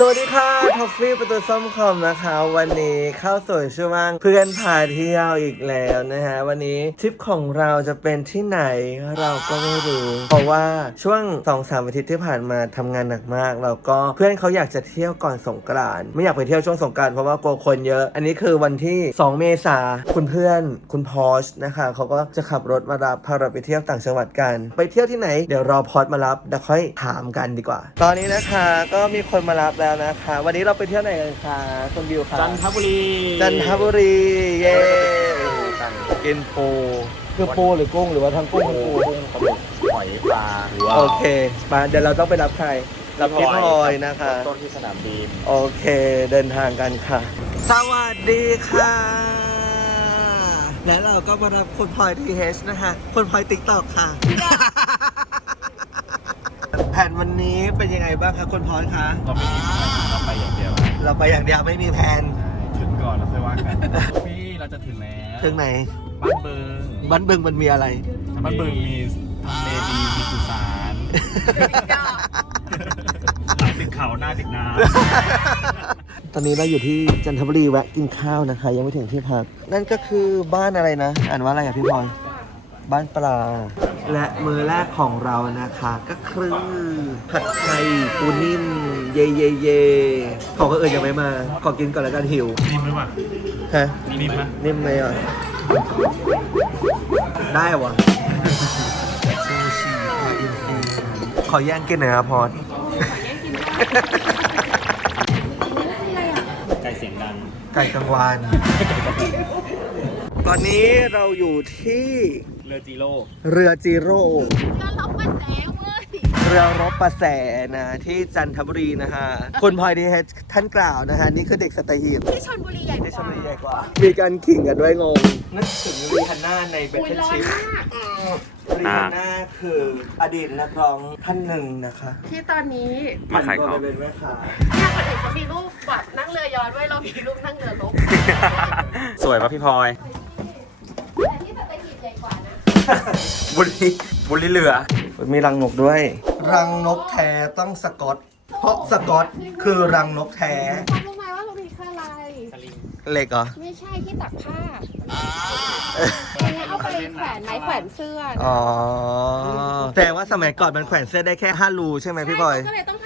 สวัสดีค่ะท็อฟฟี่ประตูส้มคอมนะคะ วันนี้เข้าสู่ช่วงเพื่อนพาเที่ยวอีกแล้วนะฮะวันนี้ทริปของเราจะเป็นที่ไหนเราก็ไม่รู้ เพราะว่าช่วง2อสามอาทิตย์ที่ผ่านมาทำงานหนักมากแล้วก็เพื่อนเขาอยากจะเที่ยวก่อนสงกรานต์ไม่อยากไปเที่ยวช่วงสงกรานต์เพราะว่ากลัวคนเยอะ อันนี้คือวันที่ 2 เมษาคุณเพื่อนคุณพอชนะคะเขาก็จะขับรถมารับพาเราไปเที่ยวต่างจังหวัดกัน ไปเที่ยวที่ไหนเดี๋ยวรอพอชมารับเดี๋ยวค่อยถามกันดีกว่า ตอนนี้นะคะก็มีคนมารับแล้วนะคะ วันนี้เราไปเที่ยวไหนกันคะคุณบิวคะจันทบุรี จันทบุรี เย้กินปูคือปูหรือกุ้งหรือว่าทั้งกุ้งทั้งปูกุ้งปลาหมึกหอยปลาหรือว่าโอเคมาเดี๋ยวเราต้องไปรับใครรับพี่พลอยนะคะต้นที่สนามบินโอเคเดินทางกันค่ะ สวัสดีค่ะ และเราก็มารับคุณพลอยทีเฮชนะคะคุณพลอยติ๊กตอกค่ะแผนวันนี้เป็นยังไงบ้างคะคุณพลอยคะ เราไม่มีแผนเราไปอย่างเดียวเราไปอย่างเดียวไม่มีแผน ถึงก่อนเราค่อยว่ากัน พี่เราจะถึงแล้วถึงไหน บ้านเบิงบ้านบึงมันมีอะไร บ้านเบิงมีทำเลดีมีสุสานหลังติดเขาหน้าติดน้ตอนนี้เราอยู่ที่จันทบุรีแวะกินข้าวนะคะ ยังไม่ถึงที่พัก นั่นก็คือบ้านอะไรนะ อ่านว่าอะไรอะพี่พลอยบ้านปลา และมือแรกของเรานะคะ ก็คือผัดไทยปูนิ่ม เย่เย่เย่ของก็เอิญยังไม่มา ขอกินก่อนแล้วกันหิวำนิ่มไหมวะฮะ นิ่มไหมนิ่มไหมอะ ได้วะซูชิปลาอินทรีขอแย่งกินหน่อยครับพอดไก่เสียงดัง ไก่กังวาน ตอนนี้เราอยู่ที่ เรือจีโร่เรือจีโร่ก็ล็อกมาแสงเว้ยเรือรบประแสนะ ที่จันทบุรีนะฮะคุณพลอยดีเฮดท่านกล่าวนะฮะ นี่คือเด็กสตหีบที่ชนบุรีใหญ่กที่ชลว่าบุรีใหญ่กว่า มีการขิงกันด้วยงงนึกถึงรีฮันน่าในเบทอุ้ยเทิลร้อนชิพมากรีฮันน่าคืออดีตนักร้องท่านหนึ่งนะคะที่ตอนนี้มาขายของผันตัวไปเป็นแม่ค้าเนี่ยคนอื่นเขามีรูปแบบนั่งเรือย้อนไว้เรามีรูปนั่งเรือลบสวยป่ะพี่พลอย บุรีบุรีเรือ มีรังนกด้วย รังนกแท้ต้องสกอต เพราะสกอตคือรังนกแท้เขารู้ไหมว่าเรามีคืออะไรเหล็กเหรอ ไม่ใช่ที่ตักผ้าอันนี้เอาไปแขวนไม้แขวนเสื้อนะอ๋อ แต่ว่าสมัยก่อนมันแขวนเสื้อได้แค่5รูใช่ไหมพี่บอยใช่ก็เลยต้องผั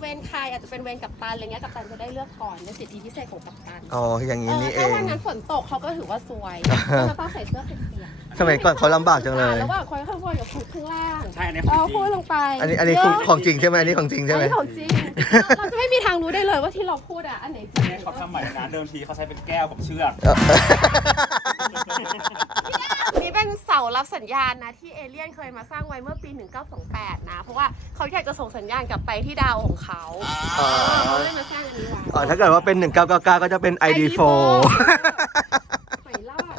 เวรใครอาจจะเป็นเวรกับตันอะไรเงี้ยกับตันจะได้เลือกก่อนเป็นสิทธิพิเศษของกัปตันอ๋ออย่างนี้นี่เอถ้าง วันนั้นฝนตกเขาก็ถือว่าซวยเขาจะต้องใส่เสื้อเปียกๆสมัยก่อนเขาลำบากจังเลยระหว่างคนข้างบนกับคนข้างล่างใช่อันนี้ของเอาจริงพูดลงไปอันนี้อันนี้คือของจริงใช่ไหมอันนี้ของจริงใช่ไหม อันนี้ของจริงเราจะไม่มีทางรู้ได้เลยว่าที่เราพูดอะอันไหนจริงเนี่ยเขาทำใหม่นะเดิมทีเขาใช้เป็นแก้วกับเชือกนี่ เป็นเสารับสัญญาณนะที่เอเลี่ยนเคยมาสร้างไว้เมื่อปี 1928 นะ เพราะว่าเขาอยากจะส่งสัญญาณกลับไปที่ดาวของเขาอ๋อเขาเลยมาสร้างอันนี้ไว้อ๋อถ้าเกิดว่าเป็น 1999 ก็จะเป็น ID4 ไม่รอด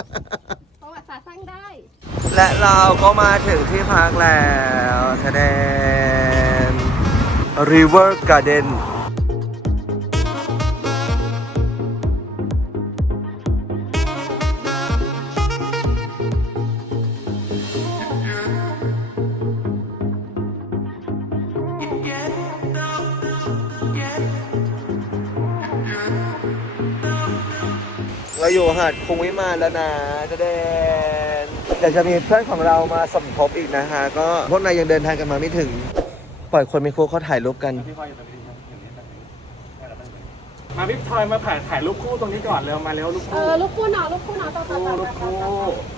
ประวัติศาสตร์สร้างได้ และเราก็มาถึงที่พักแล้วแสดง River Garden เราอยู่หาดคงวิมานแล้วนะแสดงเดี๋ยวจะมีเพื่อนของเรามาสมทบอีกนะฮะก็พวกนายยังเดินทางกันมาไม่ถึง ปล่อยคนมีครูเขาถ่ายรูปกันพี่พลอยอยู่ตรงนี้ครับอย่างนี้แบบนี้ได้แล้วได้เลยมาพี่พลอยมาถ่ายถ่ายรูปคู่ตรงนี้ก่อนเร็วมาเร็วรูปเอคู่อลูกคู่เนาะลูกคู่เนาะต่อต่อคู่ต่อรูปต่อคู่ ต่อ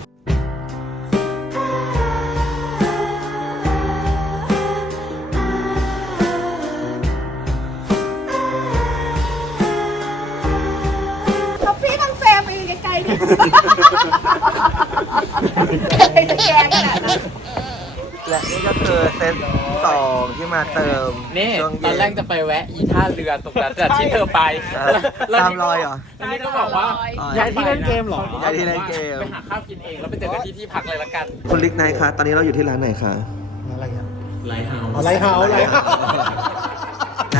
แกงขนาดนั้นและนี่ก็คือเซตสองที่มาเติมนี่ช่วงตอนแรกจะไปแวะอีท่าเรือตรงนั้นแต่ที่เธอไปเออตามรอยเหรอ แล้วนี่ก็บอกว่าอ๋อ ย้ายที่เล่นเกมเหรอ ย้ายที่เล่นเกม ไปหาข้าวกินเองแล้วไปเจอกันที่ที่พักเลยละกัน คุณลิกไนท์คะ ตอนนี้เราอยู่ที่ร้านไหนคะไลท์เฮาส์อะไรเฮาอะไรเฮา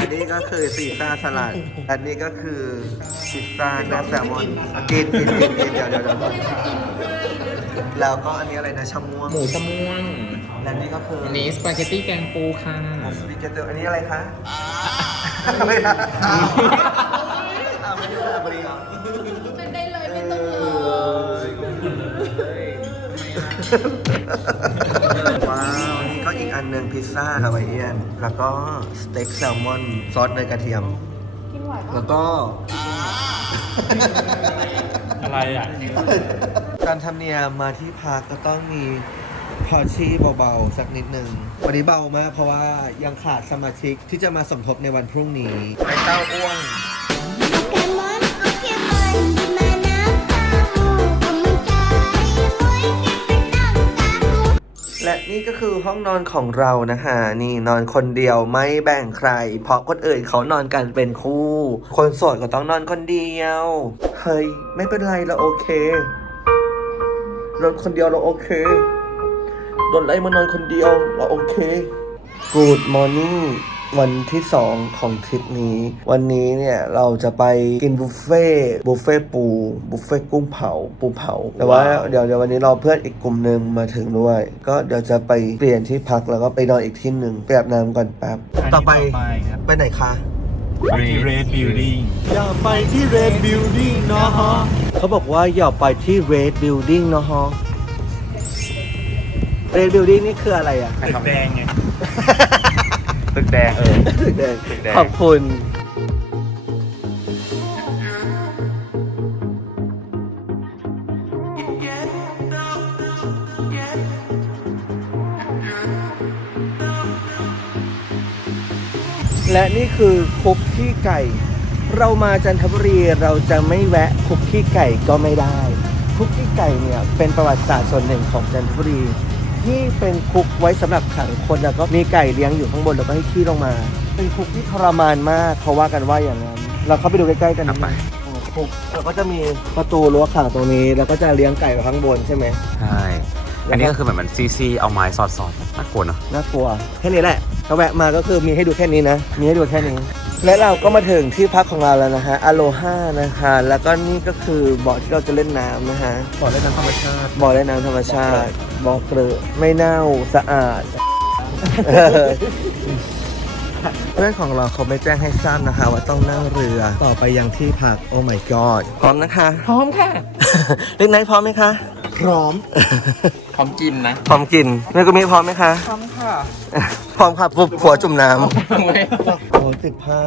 และนี่ก็คือซีซ่าสลัดอันนี้ก็คือพิซซ่าหน้าแซลมอนกินกินกินกินเดี๋ยวเดี๋ยวเดี๋ยวแล้วก็อันนี้อะไรนะชะม่วงหมูชะม่วงและนี่ก็คืออันนี้สปาเกตตี้แกงปูค่ะสปิเกตเตอร์อันนี้อะไรคะไม่ได้อ้าวอ้าวไม่ได้สระบุรีเหรอเป็นได้เลยไม่ต้องรอว้ พิซซ่าฮาวายเอียน แล้วก็สเต็กแซลมอนซอสเนยกระเทียม กินไหวปะแล้วก็ อะไรอะ การทำเนียมมาที่พักก็ต้องมีพอชี่เบาๆ สักนิดหนึ่งวันนี้เบามากเพราะว่ายังขาดสมาชิกที่จะมาสมทบในวันพรุ่งนี้ไอเต้าอ้วง นี่ก็คือห้องนอนของเรานะฮะนี่นอนคนเดียวไม่แบ่งใคร เพราะคนอื่นเขานอนกันเป็นคู่ คนโสดก็ต้องนอนคนเดียว เฮ้ย ไม่เป็นไรเราโอเคนอนคนเดียวเราโอเคโดนไล่มานอนคนเดียวเราโอเค Good morning วันที่สองของทริปนี้ วันนี้เนี่ยเราจะไปกินบุฟเฟ่ต์บุฟเฟ่ต์ปูบุฟเฟ่ต์กุ้งเผาปูเผา แต่ว่าเดี๋ยวเดี๋ยววันนี้เราเพื่อนอีกกลุ่มหนึ่งมาถึงด้วย ก็เดี๋ยวจะไปเปลี่ยนที่พักแล้วก็ไปนอนอีกที่หนึ่งไปอาบน้ำก่อนแป๊บต่อไปครับไปไหนคะที่ Red Building อย่าไปที่ Red Building นะฮะเขาบอกว่าอย่าไปที่ Red Building นะฮะ Red Building นี่คืออะไรอะตึกแดงไง ตึกแดงเออตึกแดงตึกแดงขอบคุณและนี่คือคุกขี้ไก่ เรามาจันทบุรีเราจะไม่แวะคุกขี้ไก่ก็ไม่ได้ คุกขี้ไก่เนี่ยเป็นประวัติศาสตร์ส่วนหนึ่งของจันทบุรี ที่เป็นคุกไว้สำหรับขังคนแล้วก็มีไก่เลี้ยงอยู่ข้างบนแล้วก็ให้ขี้ลงมา เป็นคุกที่ทรมานมากเขาว่ากันว่าอย่างนั้น เราเข้าไปดูใกล้ๆกันไปคุกแล้วก็จะมีประตูรั้วขังตรงนี้ แล้วก็จะเลี้ยงไก่ไว้ข้างบนใช่ไหมใช่อันนี้ก็คือเหมือนมันซีซีเอาไม้สอดสอดน่ากลัวเนอะน่ากลัวแค่นี้แหละ ก็แวะมาก็คือมีให้ดูแค่นี้นะ มีให้ดูแค่นี้ และเราก็มาถึงที่พักของเราแล้วนะฮะอโลฮานะคะ แล้วก็นี่ก็คือบ่อที่เราจะเล่นน้ำนะฮะ บ่อเล่นน้ำธรรมชาติ บ่อเล่นน้ำธรรมชาติ บ่อเกลือไม่เน่าสะอาด เพื่อนของเราเขาไม่แจ้งให้ทราบนะคะ ว่าต้องนั่งเรือต่อไปยังที่พักโอ้ my god พร้อมนะคะ พร้อมค่ะเล็กไนท์พร้อมไหมคะ พร้อม พร้อมกินนะ พร้อมกินเมกุมิพร้อมไหมคะ พร้อมค่ะ พร้อมค่ะปุ๊บหัวจุ่มน้ำโอ้ติดผ้า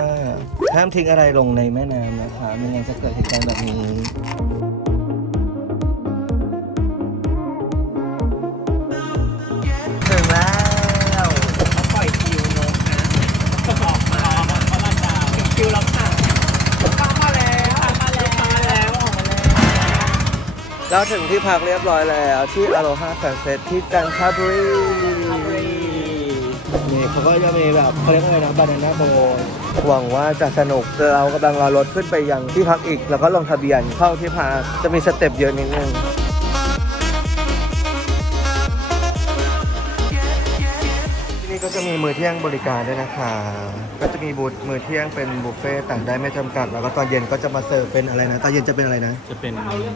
ห้ามทิ้งอะไรลงในแม่น้ำนะคะไม่งั้นจะเกิดเหตุการณ์แบบนี้ ถึงแล้ว ปล่อยคิวนกนะออกมาเขาลันดาวคิวแล้วค่ะเข้ามาแล้วมาแล้วมาแล้วออกมาแล้วเราถึงที่พักเรียบร้อยแล้ว ที่อโลฮาแฟนเซตที่จันทบุรี นี่เขาก็จะมีแบบเขาเรียกว่าอะไรนะบานาน่าโบหวังว่าจะสนุกเรากำลังรอรถขึ้นไปยังที่พักอีก แล้วก็ลงทะเบียนเข้าที่พักจะมีสเต็ปเยอะนิดนึง มีมือเที่ยงบริการด้วยนะคะ ก็จะมีบูธมือเที่ยงเป็นบุฟเฟ่ต์ต่างได้ไม่จำกัด แล้วก็ตอนเย็นก็จะมาเสิร์ฟเป็นอะไรนะ ตอนเย็นจะเป็นอะไรนะ จะเป็น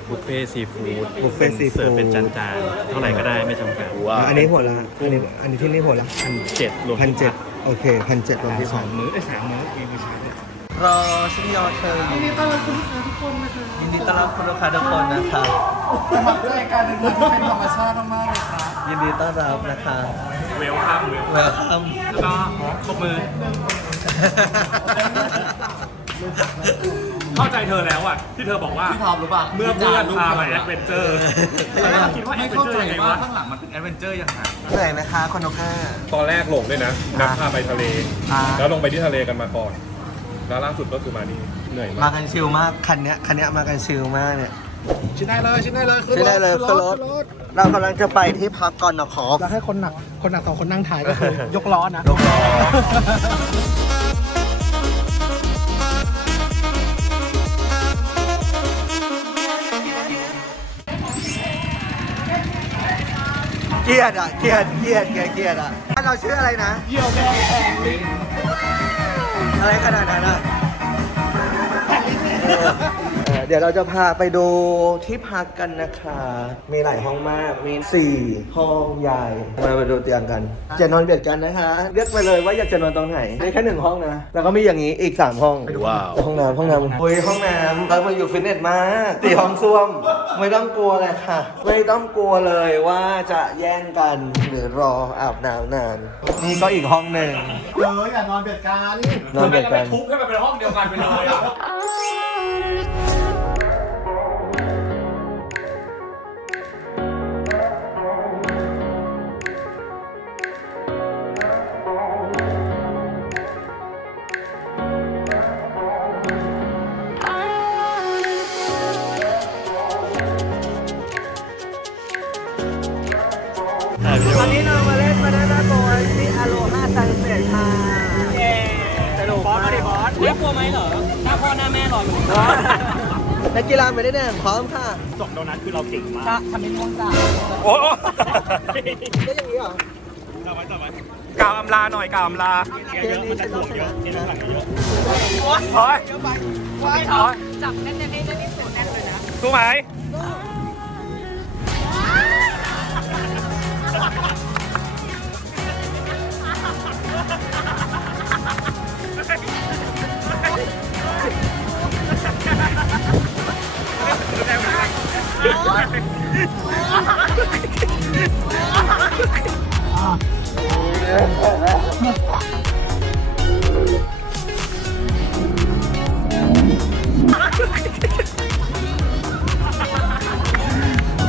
บุฟเฟ่ซีฟู้ดบุฟเฟ่ซีฟู้ด เสิร์ฟเป็นจานๆเท่าไหร่ก็ได้ไม่จำกัดอันนี้หัวละอันนี้อันนี้ที่นี่หัวละพันเจ็ดรวมพันเจ็ดโอเคพันเจ็ดรวมที่สสอองงมื้อไอ้ยสามมื้อมีมื้อเช้า รอชิมยอเธอยินดีต้อนรับคุณลูกค้าทุกคนนะคะยินดีต้อนรับคุณลูกค้าทุกคนนะคะสมัครใจการเดินทางที่เป็นธรรมชาติมากๆเลยครับยินดีต้อนรับนะคะเวลคัมเวลเวลคัมแล้วก็ตบมือ เข้าใจเธอแล้วอะที่เธอบอกว่าพี่ทอมรู้ป่ะเมื่อเพื่อนพาไปแอดเวนเจอร์แล้วก็คิดว่าแอไม่ดเวนเข้าเจอใจร์ยังไงว่าวะข้างหลังมันเป็นแอดเวนเจอร์ยังไงเหนื่อยนะคะคนลูกค้าตอนแรกหลงด้วยนะนัดพาไปทะเลอ่าแล้วลงไปที่ทะเลกันมาก่อน แล้วล่าสุดก็คือมานี่เหนื่อยมามากกันชิลมากคันเนี้ยคันเนี้ยมากันชิลมากเนี่ยชิ้นได้เลยชิ้นได้เลยใช่ได้เลยขึ้นรถเรากำลังจะไปที่พักก่อนนะคอฟแล้วให้คนหนักคนหนักสองคนนั่งถ่ายก็คือยกล้อนะ ยกล้อ เกลียดอะเกลียดเกลียดเกลียดเกลียดอะบ้านเราชื่ออะไรนะ เยี่ยวแม่แองลิง อะไรขนาดนั้นอะ เออเดี๋ยวเราจะพาไปดูที่พักกันนะคะ มีหลายห้องมาก มี 4 ห้องใหญ่ มาไปดูเตียงกัน จะนอนเบียดกันนะคะ เลือกไปเลยว่าอยากจะนอนตรงไหนมีแค่หนึ่งห้องนะ แล้วก็มีอย่างนี้อีก 3 ห้อง ว้าว ห้องน้ำห้องน้ำโอ้ยห้องน้ำเรามาอยู่ฟิตเนสมาตีห้องส้วม ไม่ต้องกลัวเลยค่ะ ไม่ต้องกลัวเลยว่าจะแย่งกันหรือรออาบน้ำนาน นี่ก็อีกห้องหนึ่งเอออย่านอนเบียดกันนอนเบียดกัน ทุบให้มันเป็นห้องเดียวกันไปเลยอะ วไหมเหรอ หน้าพ่อหน้าแม่รออยู่นักกีฬาไม่ได้แน่พร้อมค่ะจบโดนัทคือเราเก่งมากจะทำเป็นม่วงจ้าโอ้ก็อย่างนี้เหรอกล่าวอำลาหน่อยกล่าวอำลาเกมนี้ฉันต้องชนะโอ้ยจับแน่นๆให้ได้ที่สุดแน่นเลยนะสู้ไหม ไ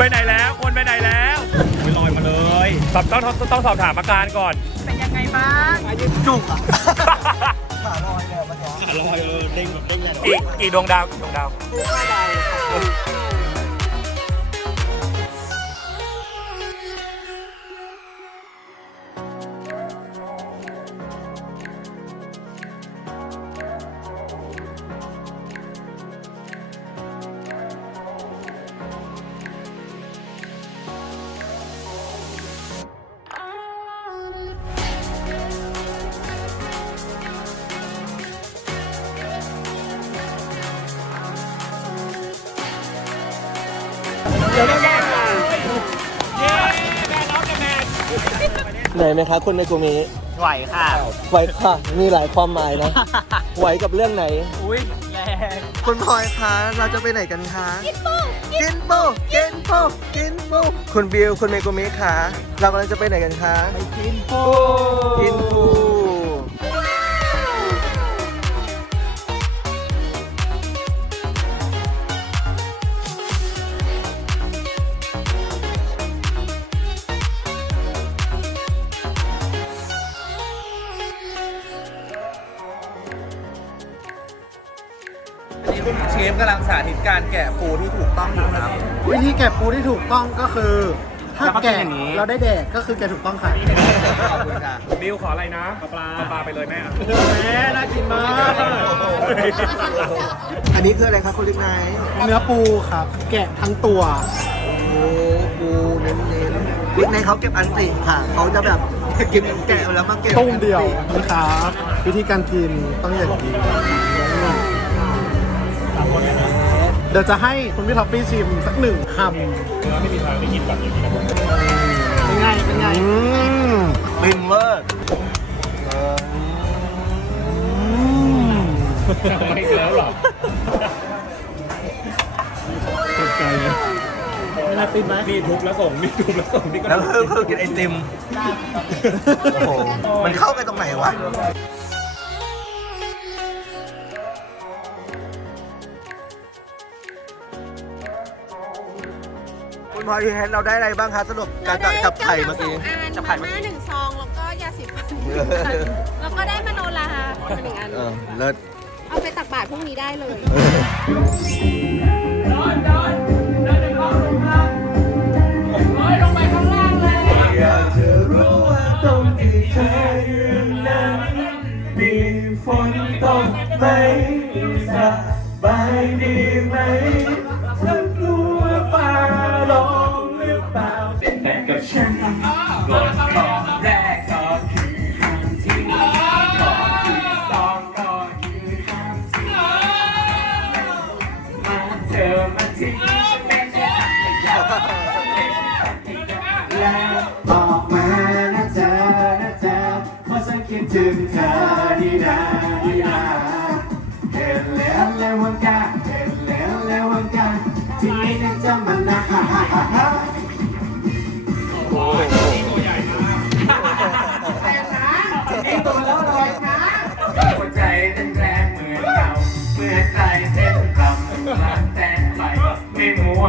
ปไหนแล้วคนไปไหนแล้วลอยมาเลยสอบต้องต้องต้องสอบถามอาการก่อน เป็นยังไงบ้างจุกอะขาลอยเลยเมื่อกี้ลอยเออเด้งแบบเด้งใหญ่กี่กี่ดวงดาวกี่ดวงดาว ไหนไหมคะคุณในกลุ่มนี้ไหวค่ะ ไหวค่ะ มีหลายความหมายนะ ไหวกับเรื่องไหน อุ้ยแรงคุณพลอยคะเราจะไปไหนกันคะ กินปูกินปูกินปูกินปูคุณบิวคุณเมกุมิคะเรากำลังจะไปไหนกันคะ ไปกินปูกินปู เชฟกำลังสาธิตการแกะปูที่ถูกต้องอยู่ครับ วิธีแกะปูที่ถูกต้องก็คือ ถ้าแล้วก็กินแกะอย่างนี้ เราได้แดกก็คือแกะถูกต้องค่ะขอบคุณค่ะบิวขออะไรนะปลาปลาไปเลยแม่อะแม่น่ากินมาก อันนี้คืออะไรครับคุณลิกไนท์เนื้อปูครับ แกะทั้งตัว โอ้ปูเน้นๆลิกไนท์เขาเก็บอันติค่ะ เขาจะแบบเก็บแกะแล้วมาเก็บตุ้มเดียวอันตินะครับวิธีการกินต้องอย่างนี้ เดี๋ยวจะให้คุณพี่ท็อฟฟี่ชิมสักหนึ่งคำไม่มีทางได้ยินแบบนี้เป็นไง เป็นไง อืมปินเวอร์เออไม่เจอหรอไม่น่าฟินไหมนี่ทุบแล้วส่งนี่ทุบแล้วส่งนี่ก็แล้วคือคือกินไอติม โอ้โห มันเข้าไปตรงไหนวะ คุณพลอยพี่แฮนเราได้อะไรบ้างคะสรุปการจับจับไข่เมื่อกี้ จับไข่มาม่าหนึ่งซอง แล้วก็ยาสีฟันแล้วก็ได้มโนลามาหนึ่งอัน เออเลิศ เอาไปตักบาตรพรุ่งนี้ได้เลย อยากจะรู้ว่าตรงที่เธอยืนนั้นมีฝนตกไหมสบายดีไหม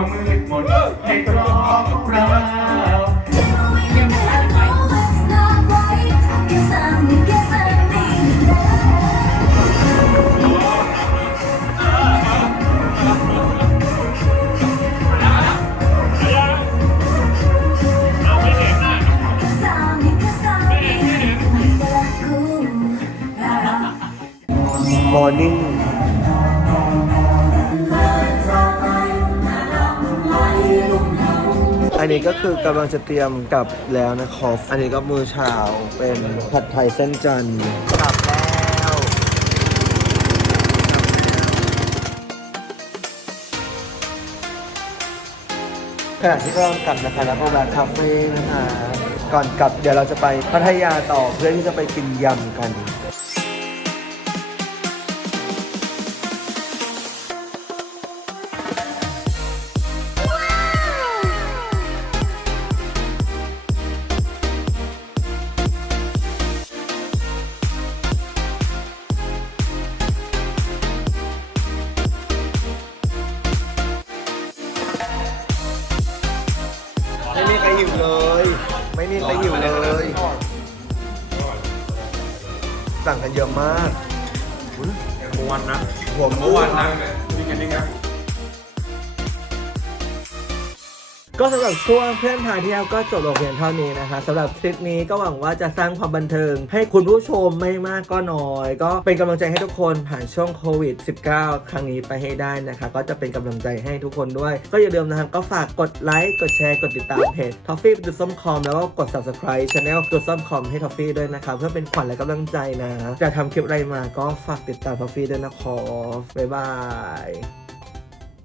ไม่มัวมืดมนให้กรองของเรามอร์นิ่ง อันนี้ก็คือกำลังจะเตรียมกลับแล้วนะครับ อันนี้ก็มือเช้าเป็นผัดไทยเส้นจันทร์กลับแล้วขณะที่กำลังกลับนะคะแล้วก็แวะคาเฟ่นะคะ ก่อนกลับเดี๋ยวเราจะไปพัทยาต่อเพื่อที่จะไปกินยำกัน นะหัวหเมื่อวานนะนี่ไงนี่ไง ก็สำหรับช่วงเพื่อนพาเที่ยวก็จบลงเพียงเท่านี้นะคะสำหรับคลิปนี้ก็หวังว่าจะสร้างความบันเทิง ให้คุณผู้ชมไม่มากก็น้อย ก็เป็นกำลังใจให้ทุกคนผ่านช่วงโควิด -19 ครั้งนี้ไปให้ได้นะคะ ก็จะเป็นกำลังใจให้ทุกคนด้วย ก็อย่าลืมนะครับก็ฝากกดไลค์กดแชร์กดติดตามเพจ Toffee ดูส้มคอมแล้วก็กด subscribe channel ดูส้มคอมให้ Toffee ด้วยนะคะเพื่อเป็นขวัญและกำลังใจนะจะทำคลิปอะไรมาก็ฝากติดตาม Toffee ด้วยนะครับบ๊ายบาย